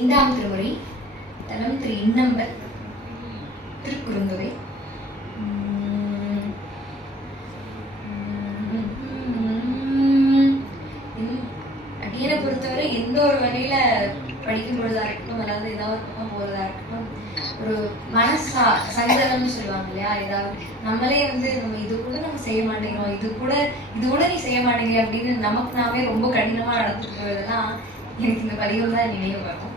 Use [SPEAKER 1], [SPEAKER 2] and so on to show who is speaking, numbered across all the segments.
[SPEAKER 1] ஐந்தாம் திருமுறை தலம் திரு இன்னம்பர் திருக்குறுங்குவை. அடியனை பொறுத்தவரை எந்த ஒரு வகையில படிக்கும் பொழுதா இருக்கட்டும் அதாவது ஏதாவது ஒரு பக்கம் போறதா இருக்கட்டும் ஒரு மனசா சங்கடம்னு சொல்லுவாங்க இல்லையா? ஏதாவது நம்மளே வந்து நம்ம இது கூட நம்ம செய்ய மாட்டேங்கிறோம் இது கூட இது கூட நீ செய்ய மாட்டேங்கிற அப்படின்னு நமக்கு நாமே ரொம்ப கடினமா நடந்துட்டு போறதெல்லாம் எனக்கு இந்த பதிவு தான் நினைவு வரும்.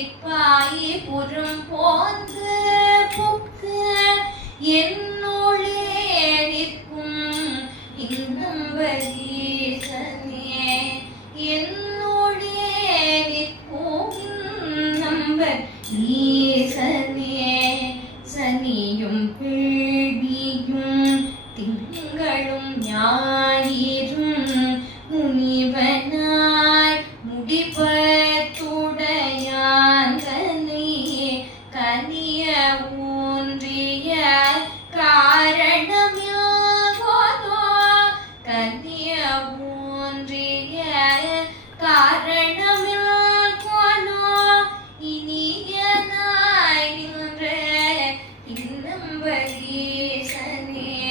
[SPEAKER 1] சிற்பாயி புறம் போந்து புக்கு என்னுள்ளே நிற்கும் இன்னும் பரீசனே என்னுள்ளே நிற்கும் நம்பர் ஈசனே சனியும் பிள்வியும் திங்களும் ஞாயிறும் முனிவனாய் முடிப்ப ഉപദേശനേ